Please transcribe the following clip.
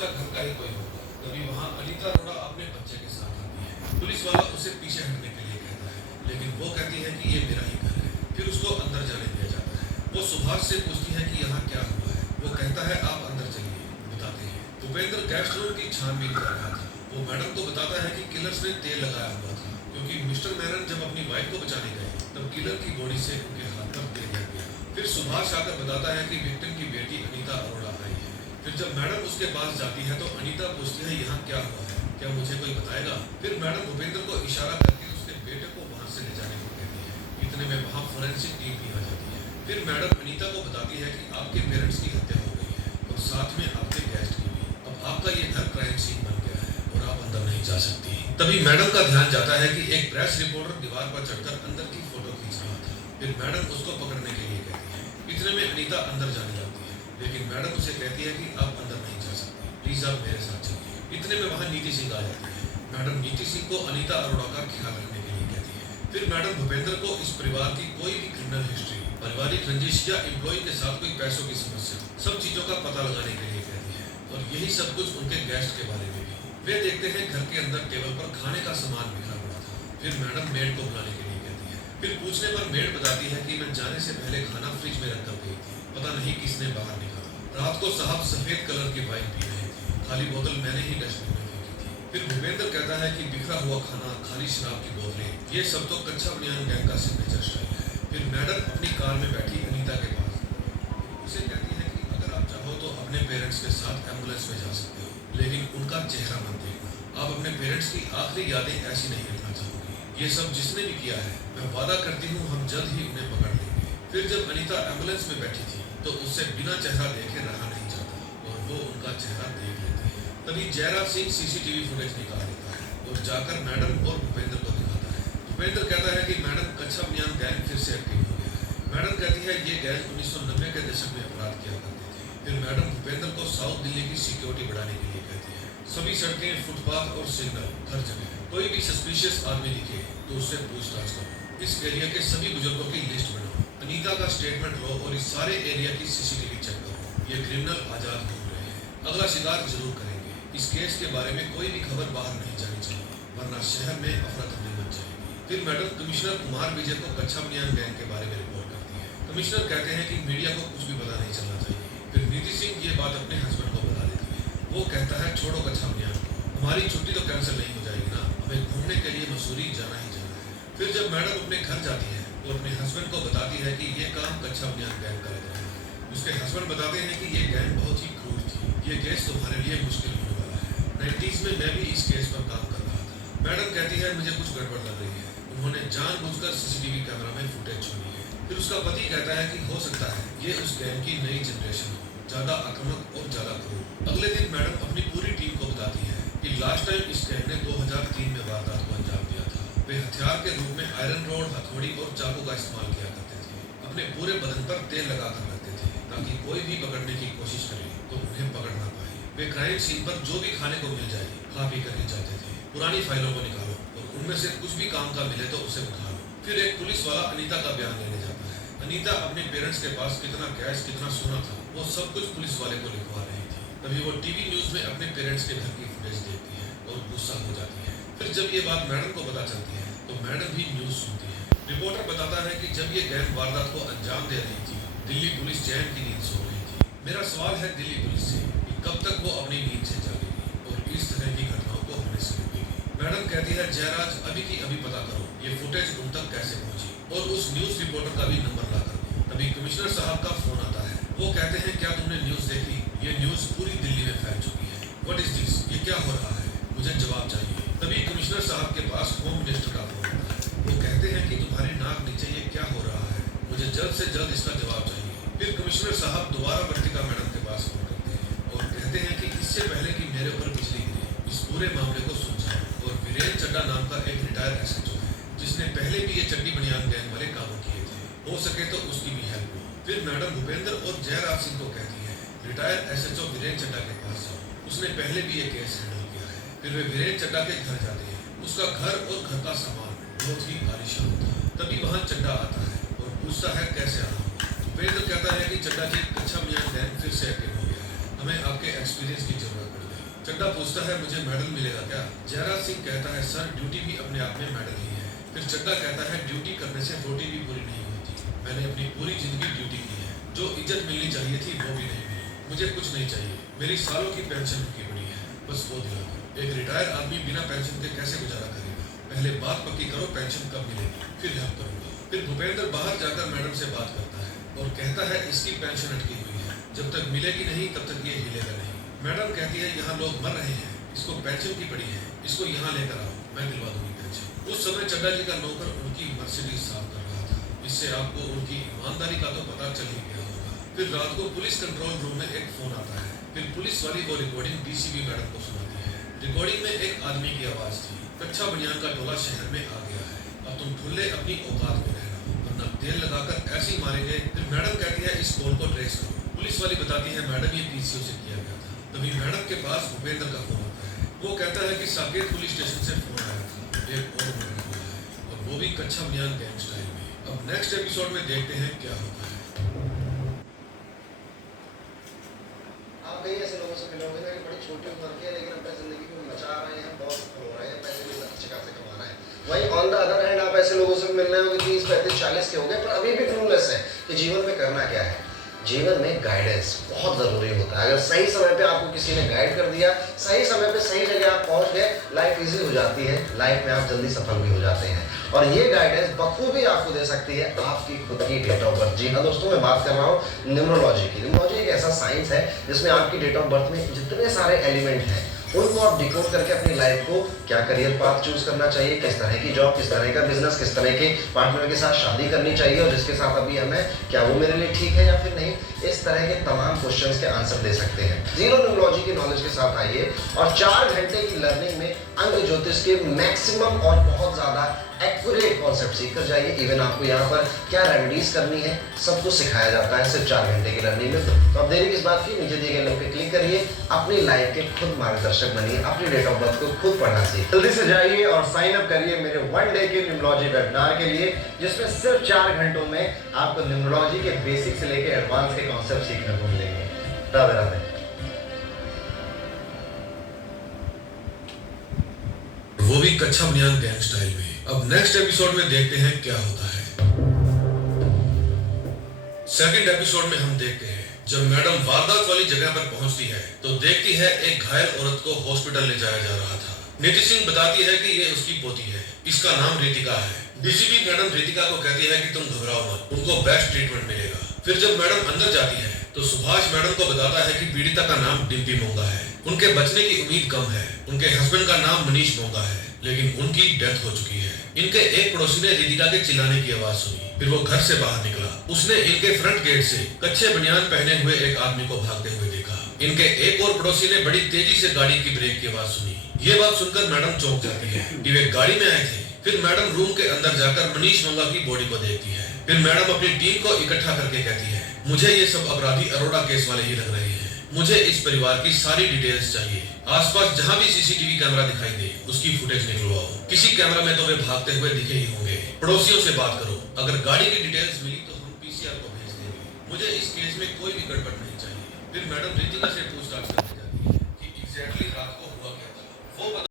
बच्चा घर का ही कोई होगा। तभी वहाँ अनीता अरोड़ा अपने बच्चे के साथ आती है। पुलिस वाला उसे पीछे हटने के लिए कहता है, लेकिन वो कहती है कि ये मेरा ही घर है। फिर उसको अंदर जाने दिया जाता है। वो सुभाष से पूछती है कि यहाँ क्या हुआ है। वो कहता है आप अंदर चलिए, बताते हैं। भूपेंद्र गेस्ट रूम की छानबीन कर रहा था। वो मैडम को बताता है कि किलर्स ने तेल लगाया हुआ था, क्योंकि मिस्टर मैनन जब अपनी वाइफ को बचाने गए तब किलर की बॉडी से उनके हाथ पर तेल लग गया। फिर सुभाष आकर बताता है कि विक्टिम की बेटी अनीता अरोड़ा आई है। फिर जब मैडम उसके पास जाती है तो अनीता पूछती है यहाँ क्या हुआ है, क्या मुझे कोई बताएगा। फिर मैडम भूपेंद्र को इशारा करके उसके बेटे को वहाँ से ले जाने को कहती है। इतने में वहाँ फोरेंसिक टीम भी आ जाती है। फिर मैडम अनीता को बताती है कि आपके पेरेंट्स की हत्या हो गई है और साथ में आपके गेस्ट की भी। अब आपका ये घर क्राइम सीन बन गया है और आप अंदर नहीं जा सकती। तभी मैडम का ध्यान जाता है कि एक प्रेस रिपोर्टर दीवार पर चढ़कर अंदर की फोटो खींच रहा था। फिर मैडम उसको पकड़ने के लिए कहती है। इतने में अनीता अंदर जाने लगती है, लेकिन मैडम उसे कहती है कि आप अंदर नहीं जा सकते, प्लीज आप मेरे साथ चलिए। इतने में वहाँ नीति सिंह आ जाती है। मैडम नीति सिंह को अनीता अरोड़ा का ख्याल रखने के लिए कहती है। फिर मैडम भूपेंद्र को इस परिवार की कोई भी क्रिमिनल हिस्ट्री, पारिवारिक रंजिश या एम्प्लॉय के साथ कोई पैसों की समस्या, सब चीजों का पता लगाने के लिए कहती है। और यही सब कुछ उनके गेस्ट के बारे में भी। वे देखते हैं घर के अंदर टेबल पर खाने का सामान बिखरा पड़ा था। फिर मैडम मेड को बुलाने के लिए कहती है। फिर पूछने पर मेड बताती है कि मैं जाने से पहले खाना फ्रिज में रख कर गई थी, पता नहीं किसने बाहर निकाला। रात को साहब सफेद कलर की वाइन पी रहे थे, खाली बोतल मैंने ही डस्टबिन में फेंकी थी। फिर भूपेंद्र कहता है कि बिखरा हुआ खाना, खाली शराब की बोतलें, ये सब तो कच्चा बनियान गैंग का सिग्नेचर स्टाइल है। फिर मैडम अपनी कार में बैठी अनीता के पास उसे कहती है कि अगर आप चाहो तो अपने पेरेंट्स के साथ एम्बुलेंस में जा सकते हो, लेकिन उनका चेहरा मत देखना। आप अपने पेरेंट्स की आखिरी यादें ऐसी नहीं रखना चाहोगी। ये सब जिसने भी किया है, मैं वादा करती हूँ हम जल्द ही उन्हें पकड़ लेंगे। फिर जब अनीता एम्बुलेंस में बैठी थी तो उससे बिना चेहरा देखे रहा नहीं जाता और वो उनका चेहरा देख लेती है। तभी जयराज सिंह सीसीटीवी फुटेज निकाल लेता है और जाकर मैडम और भूपेंद्र को दिखाता है। भूपेंद्र कहता है कि मैडम कच्चा बनियान गैंग फिर से एक्टिव हो गया है। मैडम कहती है ये गैंग 1990 के दशक में अपराध किया करते थे। फिर मैडम भूपेंद्र को साउथ दिल्ली की सिक्योरिटी बढ़ाने के लिए कहती है। सभी सड़कें, फुटपाथ और सिग्नल, हर जगह कोई भी सस्पिशियस आदमी दिखे तो उससे पूछताछ करो। इस एरिया के सभी बुजुर्गों की लिस्ट बनाओ, अनीता का स्टेटमेंट लो और इस सारे एरिया की सीसीटीवी चेक करो। ये क्रिमिनल आजाद घूम रहे हैं, अगला शिकार जरूर करेंगे। इस केस के बारे में कोई भी खबर बाहर नहीं जानी चाहिए, वरना शहर में अफरा तफरी मच जाएगी। फिर मैडम कमिश्नर कुमार विजय को कच्चा बनियान गैंग के बारे में रिपोर्ट करती है। कमिश्नर कहते हैं कि मीडिया को कुछ भी पता नहीं चलना चाहिए। फिर नीति सिंह ये बात अपने हस्बैंड को बता देती है। वो कहता है छोड़ो कच्चा बनियान को, हमारी छुट्टी तो कैंसिल नहीं हो जाएगी ना, हमें घूमने के लिए मसूरी जाना ही जाना है। फिर जब मैडम अपने घर जाती है तो अपने हस्बैंड को बताती है कि ये काम कच्चा बनियान गैंग कर रहा है। उसके हस्बैंड बताते हैं कि ये गैंग बहुत ही क्रूर थी, ये केस तुम्हारे लिए मुश्किल होने वाला है। 90s में मैं भी इस केस पर काम कर रहा था। मैडम कहती है मुझे कुछ गड़बड़ लग रही है, उन्होंने जानबूझकर सीसीटीवी कैमरा में फुटेज छोड़ी है। फिर उसका पति कहता है कि हो सकता है ये उस गैंग की नई जनरेशन हो, ज्यादा आक्रामक और ज्यादा क्रूर। अगले दिन मैडम अपनी पूरी टीम को बताती है कि लास्ट टाइम इस गैंग ने 2003 में वारदात को अंजाम दिया था। वे हथियार के रूप में आयरन रॉड, हथौड़ी और चाकू का इस्तेमाल किया करते थे। अपने पूरे बदन पर तेल लगा कर रखते थे ताकि कोई भी पकड़ने की कोशिश करे तो उन्हें पकड़ ना पाए। वे क्राइम सीन पर जो भी खाने को मिल जाए खा पी कर ही जाते थे। पुरानी फाइलों को निकालो और उनमें से कुछ भी काम का मिले तो उसे उठा लो। फिर एक पुलिस वाला अनीता का बयान लेने जाता है। अनीता अपने पेरेंट्स के पास कितना कैश, कितना सोना था, वो सब कुछ पुलिस वाले को लिखवा रही थी। तभी वो टीवी न्यूज में अपने पेरेंट्स के घर की फुटेज देखती है और गुस्सा हो जाती है। फिर जब ये बात मैडम को पता चलती है तो मैडम भी न्यूज सुनती है। रिपोर्टर बताता है कि जब ये गैंग वारदात को अंजाम दे रही थी, दिल्ली पुलिस चैन की नींद सो रही थी। मेरा सवाल है दिल्ली पुलिस से कि कब तक वो अपनी नींद से जागेगी और इस तरह की घटनाओं को होने से रोकेगी। मैडम कहती है जयराज अभी की अभी पता करो ये फुटेज उन तक कैसे पहुंची और उस न्यूज रिपोर्टर का भी नंबर ला कर दो। तभी कमिश्नर साहब का फोन आता है। वो कहते हैं क्या तुमने न्यूज देखी, ये न्यूज पूरी दिल्ली में फैल चुकी है। व्हाट इज दिस, ये क्या हो रहा है, मुझे जवाब चाहिए। तभी कमिश्नर साहब के पास होम मिनिस्टर का फोन आता है। वो कहते हैं कि तुम्हारी नाक नीचे ये क्या हो रहा है, मुझे जल्द से जल्द इसका जवाब चाहिए। फिर कमिश्नर साहब दोबारा वर्तिका मैडम के पास फोन करते हैं और कहते हैं कि इससे पहले कि मेरे ऊपर बिजली गिरे, इस पूरे मामले को सुलझाएं। और वीरेन चड्डा नाम का एक रिटायर्ड एसएचओ है जिसने पहले भी ये चड्डी बनियान गैंग वाले काबू किए थे, हो सके तो उसकी भी हेल्प हो। फिर मैडम भूपेंद्र और जयराज सिंह को कहती है रिटायर्ड एसएचओ वीरेन चड्डा के पास जाओ, उसने पहले भी ये केस हैंडल किया है। फिर वे वीरेन चड्डा के घर जाते हैं। उसका घर और घर का सामान बहुत ही आलीशान था। तभी वहाँ चड्डा आता है और पूछता है कैसे आना होगा। भूपेंद्र कहता है कि चड्डा जी कच्चा बनियान गैंग फिर से एक्टिव हो गया है, हमें आपके एक्सपीरियंस की जरूरत पड़ गई। चड्ढा पूछता है मुझे मेडल मिलेगा क्या? जयराज सिंह कहता है सर ड्यूटी भी अपने आप में मेडल ही है। फिर चड्ढा कहता है ड्यूटी करने से रोटी भी पूरी नहीं होती। मैंने अपनी पूरी जिंदगी ड्यूटी की है, जो इज्जत मिलनी चाहिए थी वो भी नहीं मिली। मुझे कुछ नहीं चाहिए, मेरी सालों की पेंशन रुकी पड़ी है, बस वो दिला दो। एक रिटायर आदमी बिना पेंशन के कैसे गुजारा करेगा? पहले बात पक्की करो पेंशन कब मिलेगी, फिर हेल्प करूंगा। फिर भूपेंद्र बाहर जाकर मैडम से बात करता है और कहता है इसकी पेंशन अटकी हुई है, जब तक मिलेगी नहीं तब तक ये हिलेगा नहीं। मैडम कहती है यहाँ लोग मर रहे हैं, इसको पेंशन की पड़ी है, इसको यहाँ लेकर आओ, मैं दिलवा दूंगी पेंशन। उस समय चड्ढा जी का नौकर उनकी मर्सिडीज साफ कर रहा था। इससे आपको उनकी ईमानदारी का तो पता चल ही गया होगा। फिर रात को पुलिस कंट्रोल रूम में एक फोन आता है। फिर पुलिस वाली वो रिकॉर्डिंग डीसीपी मैडम को सुनाती है। रिकॉर्डिंग में एक आदमी की आवाज थी, कच्चा बनियान का टोला शहर में आ गया है, अब तुम ठुल्ले अपनी औकात में रहना, वरना तेल लगाकर ऐसे ही मारेंगे। फिर मैडम कहती है इस कॉल को ट्रेस करो। पुलिस वाली बताती है मैडम ये पीसीओ से किया गया था। तभी मैडम के पास भूपेंद्र का फोन आता है। वो कहता है कि साकेत पुलिस स्टेशन से फोन आया था, एक और मर्डर हुआ है, और वो भी कच्चा बनियान गैंग स्टाइल में। अब नेक्स्ट एपिसोड में देखते हैं क्या होता है। आप कई ऐसे लोगों से मिलोगे ना कि बड़ी छोटी उम्र के हैं लेकिन अपनी जिंदगी को मचा रहे हैं, बहुत सफल हो रहे हैं, पैसे भी अच्छे खासे कमा रहे हैं। वहीं ऑन द अदर हैंड आप ऐसे लोगों से मिल रहे हो कि 30, 35, 40 के हो गए पर अभी भी क्लूलेस है कि जीवन में करना क्या है। जीवन में गाइडेंस बहुत ज़रूरी होता है। अगर सही समय पे आपको किसी ने गाइड कर दिया, सही समय पे सही जगह आप पहुंच गए, लाइफ इजी हो जाती है, लाइफ में आप जल्दी सफल भी हो जाते हैं। और ये गाइडेंस बखूबी आपको दे सकती है आपकी खुद की डेट ऑफ बर्थ। जी हाँ दोस्तों, मैं बात कर रहा हूँ न्यूमरोलॉजी की। न्यूमरोलॉजी एक ऐसा साइंस है जिसमें आपकी डेट ऑफ बर्थ में जितने सारे एलिमेंट हैं उनको आप डिकोड करके अपनी लाइफ को क्या करियर पाथ चूज करना चाहिए, किस तरह की जॉब, किस तरह का बिजनेस, किस तरह के पार्टनर के साथ शादी करनी चाहिए और जिसके साथ अभी हमें क्या वो मेरे लिए ठीक है या फिर नहीं, इस तरह के तमाम क्वेश्चंस के आंसर दे सकते हैं। जीरो न्यूमरोलॉजी की नॉलेज के साथ आइए और 4 घंटे की लर्निंग में अंक ज्योतिष के मैक्सिमम और बहुत ज्यादा एक्यूरेट कॉन्सेप्ट सीख कर जाइए। इवन आपको यहाँ पर क्या रेमेडीज करनी है सब कुछ सिखाया जाता है सिर्फ 4 घंटे की लर्निंग में। तो अब देरी किस बात की, नीचे दिए गए लिंक पे क्लिक करिए, अपनी लाइफ के खुद मार्गदर्शक बनिए, अपनी डेट ऑफ बर्थ को खुद पढ़ना सीखिए। जल्दी से जाइए और साइन अप करिए मेरे 1 डे के न्यूमरोलॉजी वेबिनार के लिए, जिसमें सिर्फ 4 घंटों में आपको न्यूमरोलॉजी के बेसिक से लेकर एडवांस के कॉन्सेप्ट सीखने को मिलेंगे। राधे राधे। वो भी कच्चा बनियान गैंग स्टाइल में। अब नेक्स्ट एपिसोड में देखते हैं क्या होता है। सेकंड एपिसोड में हम देखते हैं जब मैडम वारदात वाली जगह पर पहुंचती है तो देखती है एक घायल औरत को हॉस्पिटल ले जाया जा रहा था। नीति सिंह बताती है कि ये उसकी पोती है, इसका नाम रितिका है। डीसीपी मैडम रितिका को कहती है कि तुम घबराओ मत, उनको बेस्ट ट्रीटमेंट मिलेगा। फिर जब मैडम अंदर जाती है तो सुभाष मैडम को बताता है कि पीड़िता का नाम डिम्पी मोंगा है, उनके बचने की उम्मीद कम है। उनके हस्बैंड का नाम मनीष मोंगा है, लेकिन उनकी डेथ हो चुकी है। इनके एक पड़ोसी ने रितिका के चिल्लाने की आवाज सुनी, फिर वो घर से बाहर निकला। उसने इनके फ्रंट गेट से कच्चे बनियान पहने हुए एक आदमी को भागते हुए देखा। इनके एक और पड़ोसी ने बड़ी तेजी से गाड़ी की ब्रेक की आवाज सुनी। ये बात सुनकर मैडम चौंक जाती है कि वे गाड़ी में आए थे। फिर मैडम रूम के अंदर जाकर मनीष मोंगा की बॉडी को देखती है। फिर मैडम अपनी टीम को इकट्ठा करके कहती है मुझे ये सब अपराधी अरोड़ा केस वाले ही लग रहे हैं, मुझे इस परिवार की सारी डिटेल्स चाहिए। आसपास जहां भी सीसीटीवी कैमरा दिखाई दे उसकी फुटेज निकलवाओ। किसी कैमरा में तो वे भागते हुए दिखे ही होंगे। पड़ोसियों से बात करो, अगर गाड़ी की डिटेल्स मिली तो हम पीसीआर को भेज देंगे। मुझे इस केस में कोई भी गड़बड़ नहीं चाहिए। फिर मैडम रितिका से पूछताछ करने जाती है कि एग्जैक्टली रात को हुआ क्या था। वो